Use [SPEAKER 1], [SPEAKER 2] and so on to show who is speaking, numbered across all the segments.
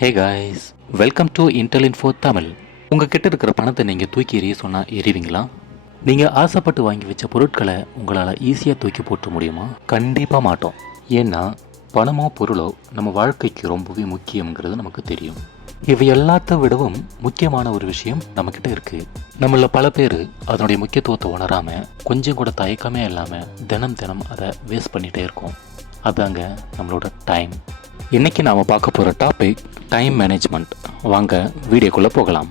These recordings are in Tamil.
[SPEAKER 1] Hey guys welcome to Intel Info Tamil உங்ககிட்ட இருக்கிற பணத்தை நீங்கள் தூக்கி எறிய சொன்னால் எறிவீங்களா? நீங்கள் ஆசைப்பட்டு வாங்கி வச்ச பொருட்களை உங்களால் ஈஸியாக தூக்கி போட்டு முடியுமா? கண்டிப்பாக மாட்டோம். ஏன்னா பணமோ பொருளோ நம்ம வாழ்க்கைக்கு ரொம்பவே முக்கியங்கிறது நமக்கு தெரியும். இவை எல்லாத்த விடவும் முக்கியமான ஒரு விஷயம் நம்மக்கிட்ட இருக்குது நம்மள பல பேர் அதனுடைய முக்கியத்துவத்தை உணராமல் கொஞ்சம் கூட தயக்கமே இல்லாமல் தினம் தினம் அதை வேஸ்ட் பண்ணிகிட்டே இருக்கோம். அதாங்க நம்மளோட டைம் இன்னைக்கு நாம் பார்க்க போகிற டாபிக் டைம் மேனேஜ்மெண்ட் வாங்க வீடியோக்குள்ளே போகலாம்.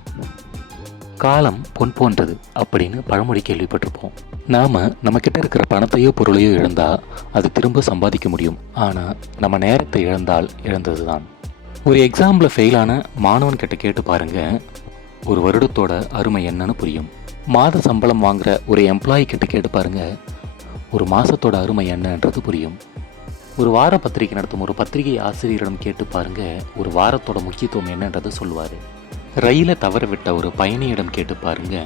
[SPEAKER 1] காலம் பொன் போன்றது அப்படின்னு பழமொழி கேள்விப்பட்டிருப்போம். நாம் நம்மக்கிட்ட இருக்கிற பணத்தையோ பொருளையோ இழந்தால் அது திரும்ப சம்பாதிக்க முடியும். ஆனால் நம்ம நேரத்தை இழந்தால் இழந்தது தான் ஒரு எக்ஸாமில் ஃபெயிலான மாணவன் கிட்ட கேட்டு பாருங்க. ஒரு வருடத்தோட அருமை என்னன்னு புரியும். மாத சம்பளம் வாங்குற ஒரு எம்ப்ளாயி கிட்ட கேட்டு பாருங்க. ஒரு மாசத்தோட அருமை என்னன்றது புரியும். ஒரு வார பத்திரிகை நடத்தும். ஒரு பத்திரிகை ஆசிரியரிடம் கேட்டு பாருங்க ஒரு வாரத்தோட முக்கியத்துவம் என்னன்றதை சொல்லுவார். ரயிலை தவற விட்ட ஒரு பயணியிடம் கேட்டு பாருங்க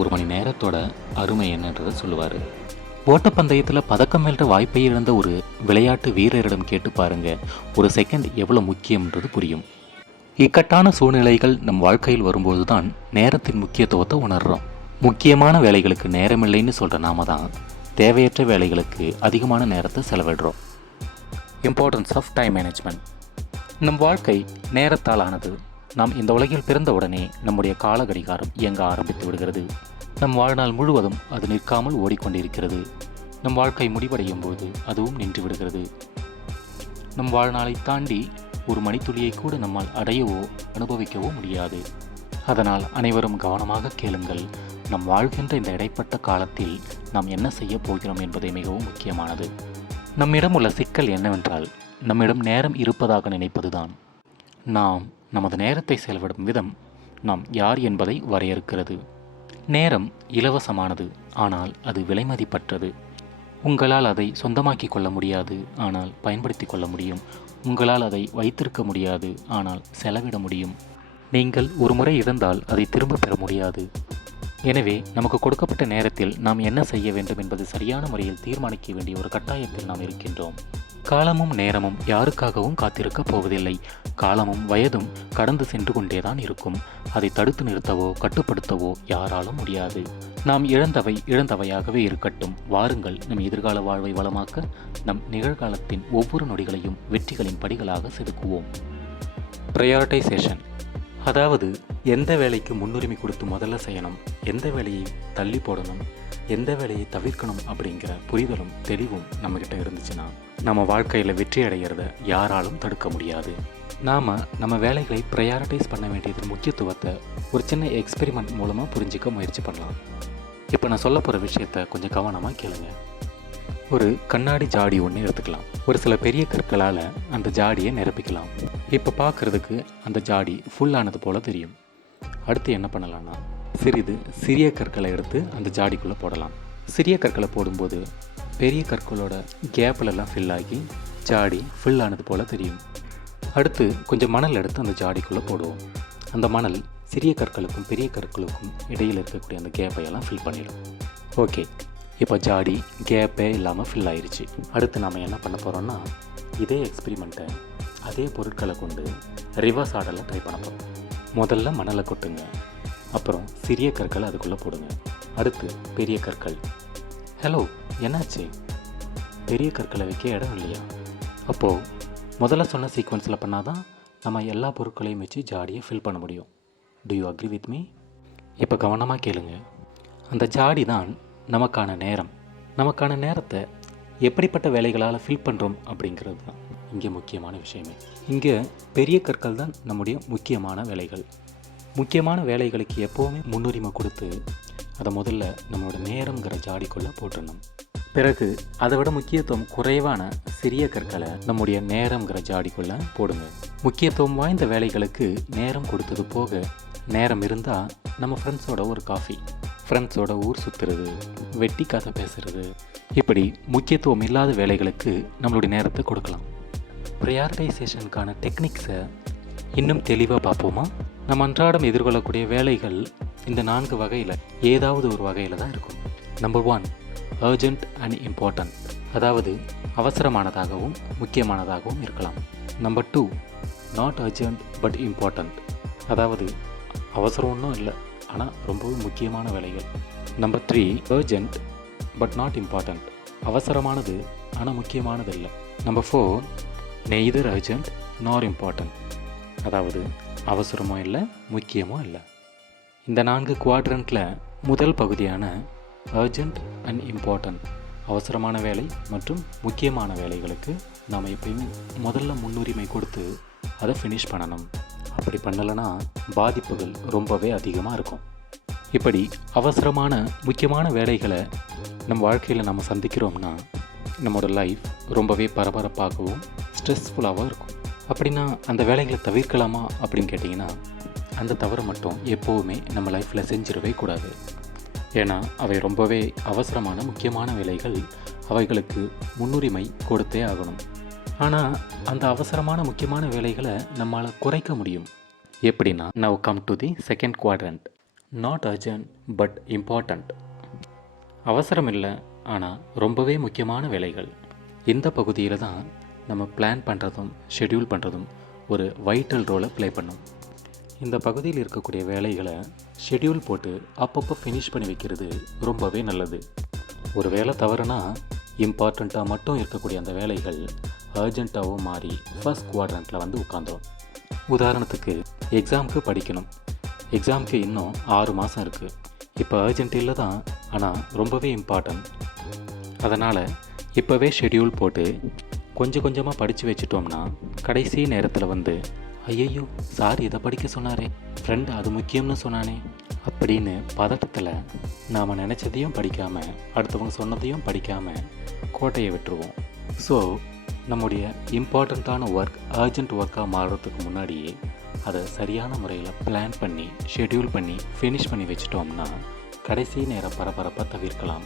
[SPEAKER 1] ஒரு மணி நேரத்தோட அருமை என்னன்றதை சொல்லுவார். ஓட்டப்பந்தயத்தில் பதக்கம் வெல்ற வாய்ப்பை இழந்த ஒரு விளையாட்டு வீரரிடம் கேட்டு பாருங்க ஒரு செகண்ட் எவ்வளோ முக்கியம்ன்றது புரியும். இக்கட்டான சூழ்நிலைகள் நம் வாழ்க்கையில் வரும்போது தான் நேரத்தின் முக்கியத்துவத்தை உணர்றோம். முக்கியமான வேலைகளுக்கு நேரமில்லைன்னு சொல்கிற நாம தான் தேவையற்ற வேலைகளுக்கு அதிகமான நேரத்தை செலவிடுறோம். இம்பார்ட்டன்ஸ் ஆஃப் டைம் மேனேஜ்மெண்ட் நம் வாழ்க்கை நேரத்தால் ஆனது நாம் இந்த உலகில் பிறந்தவுடனே நம்முடைய கால கடிகாரம் இயங்க ஆரம்பித்து விடுகிறது. நம் வாழ்நாள் முழுவதும் அது நிற்காமல் ஓடிக்கொண்டிருக்கிறது. நம் வாழ்க்கை முடிவடையும் போது அதுவும் நின்று விடுகிறது. நம் வாழ்நாளை தாண்டி ஒரு மணித்துளியை கூட நம்மால் அடையவோ அனுபவிக்கவோ முடியாது. அதனால் அனைவரும் கவனமாக கேளுங்கள். நம் வாழ்கின்ற இந்த இடைப்பட்ட காலத்தில் நாம் என்ன செய்ய போகிறோம் என்பதே மிகவும் முக்கியமானது. நம்மிடம் உள்ள சிக்கல் என்னவென்றால் நம்மிடம் நேரம் இருப்பதாக நினைப்பதுதான். நாம் நமது நேரத்தை செலவிடும் விதம் நாம் யார் என்பதை வரையறுக்கிறது. நேரம் இலவசமானது ஆனால் அது விலைமதிப்பற்றது. உங்களால் அதை சொந்தமாக்கி கொள்ள முடியாது ஆனால் பயன்படுத்தி கொள்ள முடியும். உங்களால் அதை வைத்திருக்க முடியாது ஆனால் செலவிட முடியும். நீங்கள் ஒரு முறை இழந்தால் அதை திரும்ப பெற முடியாது. எனவே நமக்கு கொடுக்கப்பட்ட நேரத்தில் நாம் என்ன செய்ய வேண்டும் என்பது சரியான முறையில் தீர்மானிக்க வேண்டிய ஒரு கட்டாயத்தில் நாம் இருக்கின்றோம். காலமும் நேரமும் யாருக்காகவும் காத்திருக்கப் போவதில்லை. காலமும் வயதும் கடந்து சென்று கொண்டேதான் இருக்கும். அதை தடுத்து நிறுத்தவோ கட்டுப்படுத்தவோ யாராலும் முடியாது. நாம் இழந்தவை இழந்தவையாகவே இருக்கட்டும். வாருங்கள் நம் எதிர்கால வாழ்வை வளமாக்க நம் நிகழ்காலத்தின் ஒவ்வொரு நொடிகளையும் வெற்றிகளின் படிகளாக செதுக்குவோம். ப்ரையாரிட்டைசேஷன் அதாவது எந்த வேலைக்கு முன்னுரிமை கொடுத்து முதல்ல செய்யணும் எந்த வேலையை தள்ளி போடணும் எந்த வேலையை தவிர்க்கணும் அப்படிங்கிற புரிதலும் தெளிவும் நம்மக்கிட்ட இருந்துச்சுன்னா நம்ம வாழ்க்கையில் வெற்றி அடைகிறத யாராலும் தடுக்க முடியாது. நாம் நம்ம வேலைகளை ப்ரையாரிட்டைஸ் பண்ண வேண்டியதன் முக்கியத்துவத்தை ஒரு சின்ன எக்ஸ்பெரிமெண்ட் மூலமாக புரிஞ்சிக்க முயற்சி பண்ணலாம். இப்போ நான் சொல்ல போகிற விஷயத்த கொஞ்சம் கவனமாக கேளுங்க. ஒரு கண்ணாடி ஜாடி ஒன்று எடுத்துக்கலாம். ஒரு சில பெரிய கற்களால் அந்த ஜாடியை நிரப்பிக்கலாம். இப்போ பார்க்குறதுக்கு அந்த ஜாடி ஃபுல்லானது போல் தெரியும். அடுத்து என்ன பண்ணலான்னா சிறிது சிறிய கற்களை எடுத்து அந்த ஜாடிக்குள்ளே போடலாம். சிறிய கற்களை போடும்போது பெரிய கற்களோட கேப்பிலெல்லாம் ஃபில் ஆகி ஜாடி ஃபில் ஆனது போல் தெரியும். அடுத்து கொஞ்சம் மணல் எடுத்து அந்த ஜாடிக்குள்ளே போடுவோம். அந்த மணல் சிறிய கற்களுக்கும் பெரிய கற்களுக்கும் இடையில் இருக்கக்கூடிய அந்த கேப்பையெல்லாம் ஃபில் பண்ணிடும். ஓகே இப்போ ஜாடி கேப்பே இல்லாமல் ஃபில் ஆயிடுச்சு அடுத்து நாம் என்ன பண்ண போகிறோம்னா இதே எக்ஸ்பிரிமெண்ட்டை அதே பொருட்களை கொண்டு ரிவர்ஸ் ஆர்டரில் ட்ரை பண்ண போகிறோம் முதல்ல மணலை கொட்டுங்க. அப்புறம் சிறிய கற்களை அதுக்குள்ளே போடுங்க. அடுத்து பெரிய கற்கள். ஹலோ என்னாச்சு? பெரிய கற்களை வைக்க இடம் இல்லையா? அப்போது முதல்ல சொன்ன சீக்வன்ஸில் பண்ணால் தான் நம்ம எல்லா பொருட்களையும் வச்சு ஜாடியை ஃபில் பண்ண முடியும். Do you agree with me இப்போ கவனமாக கேளுங்க. அந்த ஜாடி தான் நமக்கான நேரம். நமக்கான நேரத்தை எப்படிப்பட்ட வேலைகளால் ஃபில் பண்ணுறோம் அப்படிங்கிறது தான் இங்கே முக்கியமான விஷயமே. இங்கே பெரிய கற்கள் தான் நம்முடைய முக்கியமான வேலைகள். முக்கியமான வேலைகளுக்கு எப்போவுமே முன்னுரிமை கொடுத்து அதை முதல்ல நம்மளோட நேரங்கிற ஜாடிக்குள்ளே போட்டுடணும். பிறகு அதை விட முக்கியத்துவம் குறைவான சிறிய கற்களை நம்முடைய நேரங்கிற ஜாடிக்குள்ளே போடுங்க. முக்கியத்துவம் வாய்ந்த வேலைகளுக்கு நேரம் கொடுத்தது போக நேரம் இருந்தால் நம்ம ஃப்ரெண்ட்ஸோட ஒரு காஃபி ஃப்ரெண்ட்ஸோட ஊர் சுற்றுறது வெட்டி கதை பேசுறது இப்படி முக்கியத்துவம் இல்லாத வேலைகளுக்கு நம்மளுடைய நேரத்தை கொடுக்கலாம். ப்ரையாரிட்டைசேஷனுக்கான டெக்னிக்ஸை இன்னும் தெளிவாக பார்ப்போமா? நம்ம அன்றாடம் எதிர்கொள்ளக்கூடிய வேலைகள் இந்த நான்கு வகையில் ஏதாவது ஒரு வகையில் தான் இருக்கும். Number one urgent and important அதாவது அவசரமானதாகவும் முக்கியமானதாகவும் இருக்கலாம். Number two not urgent but important அதாவது அவசரம் ஒன்றும் இல்லை. ஆனால் ரொம்பவும் முக்கியமான வேலைகள். Number three urgent but not important அவசரமானது ஆனால் முக்கியமானது இல்லை number four neither urgent nor important அதாவது அவசரமும் இல்லை முக்கியமும் இல்லை. இந்த நான்கு குவாட்ரண்ட்டில் முதல் பகுதியான அர்ஜென்ட் அண்ட் இம்பார்ட்டன்ட் அவசரமான வேலை மற்றும் முக்கியமான வேலைகளுக்கு நாம் எப்பயுமே முதல்ல முன்னுரிமை கொடுத்து அதை ஃபினிஷ் பண்ணணும். அப்படி பண்ணலைன்னா பாதிப்புகள் ரொம்பவே அதிகமாக இருக்கும். இப்படி அவசரமான முக்கியமான வேலைகளை நம்ம வாழ்க்கையில் நம்ம சந்திக்கிறோம்னா நம்மளோட லைஃப் ரொம்பவே பரபரப்பாகவும் ஸ்ட்ரெஸ்ஃபுல்லாகவும் இருக்கும். அப்படின்னா அந்த வேலைகளை தவிர்க்கலாமா அப்படின்னு கேட்டிங்கன்னா அந்த தவறை மட்டும் எப்போவுமே நம்ம லைஃப்பில் செஞ்சிடவே கூடாது. ஏன்னா அவை ரொம்பவே அவசரமான முக்கியமான வேலைகள். அவைகளுக்கு முன்னுரிமை கொடுத்தே ஆகணும். ஆனால் அந்த அவசரமான முக்கியமான வேலைகளை நம்மளால் குறைக்க முடியும். எப்படின்னா now come to the second quadrant not urgent but important அவசரம் இல்லை ஆனால் ரொம்பவே முக்கியமான வேலைகள். இந்த பகுதியில் தான் நம்ம பிளான் பண்ணுறதும் ஷெட்யூல் பண்ணுறதும் ஒரு வைட்டல் ரோலை ப்ளே பண்ணும். இந்த பகுதியில் இருக்கக்கூடிய வேலைகளை ஷெட்யூல் போட்டு அப்பப்போ ஃபினிஷ் பண்ணி வைக்கிறது ரொம்பவே நல்லது. ஒரு வேலை தவறுனா இம்பார்ட்டண்ட்டாக மட்டும் இருக்கக்கூடிய அந்த வேலைகள் அர்ஜென்ட்டாகவும் மாறி ஃபஸ்ட் குவாட்ரண்ட்டில் வந்து உட்காந்துரும் உதாரணத்துக்கு எக்ஸாமுக்கு படிக்கணும். எக்ஸாமுக்கு இன்னும் ஆறு மாதம் இருக்குது இப்போ அர்ஜென்ட் இல்லை தான் ஆனால் ரொம்பவே இம்பார்ட்டன்ட் அதனால் இப்போவே ஷெட்யூல் போட்டு கொஞ்சம் கொஞ்சமாக படித்து வச்சுட்டோம்னா கடைசி நேரத்தில் வந்து ஐயையோ சார் இதை படிக்க சொன்னாரே. ஃப்ரெண்ட் அது முக்கியம்னு சொன்னானே. அப்படின்னு பதட்டத்தில் நாம் நினச்சதையும் படிக்காமல் அடுத்தவங்க சொன்னதையும் படிக்காமல் கோட்டையை விட்டுருவோம். ஸோ நம்முடைய இம்பார்ட்டண்ட்டான ஒர்க் அர்ஜென்ட் ஒர்க்காக மாறுறதுக்கு முன்னாடியே அதை சரியான முறையில் பிளான் பண்ணி ஷெட்யூல் பண்ணி ஃபினிஷ் பண்ணி வச்சிட்டோம்னா கடைசி நேர பரபரப்பை தவிர்க்கலாம்.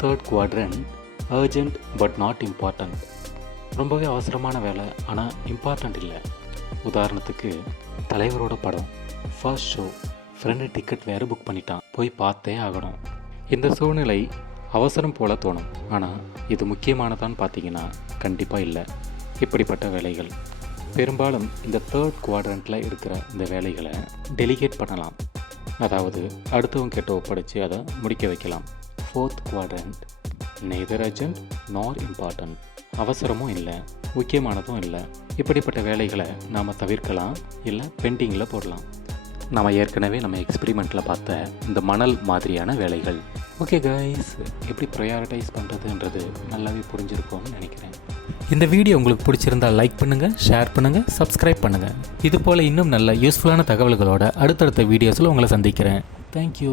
[SPEAKER 1] Third quadrant urgent but not important ரொம்பவே அவசரமான வேலை ஆனால் இம்பார்ட்டண்ட் இல்லை. உதாரணத்துக்கு தலைவரோட படம் ஃபர்ஸ்ட் ஷோ ஃப்ரெண்டு டிக்கெட் வேறு புக் பண்ணிட்டான் போய் பார்த்தே ஆகணும். இந்த சூழ்நிலை அவசரம் போல தோணும். ஆனால் இது முக்கியமானதான்னு பார்த்தீங்கன்னா கண்டிப்பாக இல்லை. இப்படிப்பட்ட வேலைகள். பெரும்பாலும் இந்த தேர்ட் குவாட்ரண்ட்டில் இருக்கிற இந்த வேலைகளை டெலிகேட் பண்ணலாம். அதாவது அடுத்தவங்க கிட்ட ஒப்படைச்சு அதை முடிக்க வைக்கலாம். Fourth quadrant neither urgent nor important அவசரமும் இல்லை முக்கியமானதும் இல்லை. இப்படிப்பட்ட வேலைகளை நாம் தவிர்க்கலாம் இல்லை பெண்டிங்கில் போடலாம். நாம் ஏற்கனவே நம்ம எக்ஸ்பிரிமெண்ட்டில் பார்த்த இந்த மணல் மாதிரியான வேலைகள். ஓகே கைஸ் எப்படி ப்ரையாரிட்டைஸ் பண்ணுறதுன்றது நல்லாவே புரிஞ்சிருக்கும்னு நினைக்கிறேன். இந்த வீடியோ உங்களுக்கு பிடிச்சிருந்தா லைக் பண்ணுங்கள் ஷேர் பண்ணுங்கள் சப்ஸ்கிரைப் பண்ணுங்கள் இது போல் இன்னும் நல்ல யூஸ்ஃபுல்லான தகவல்களோட அடுத்தடுத்த வீடியோஸில் உங்களை சந்திக்கிறேன். தேங்க்யூ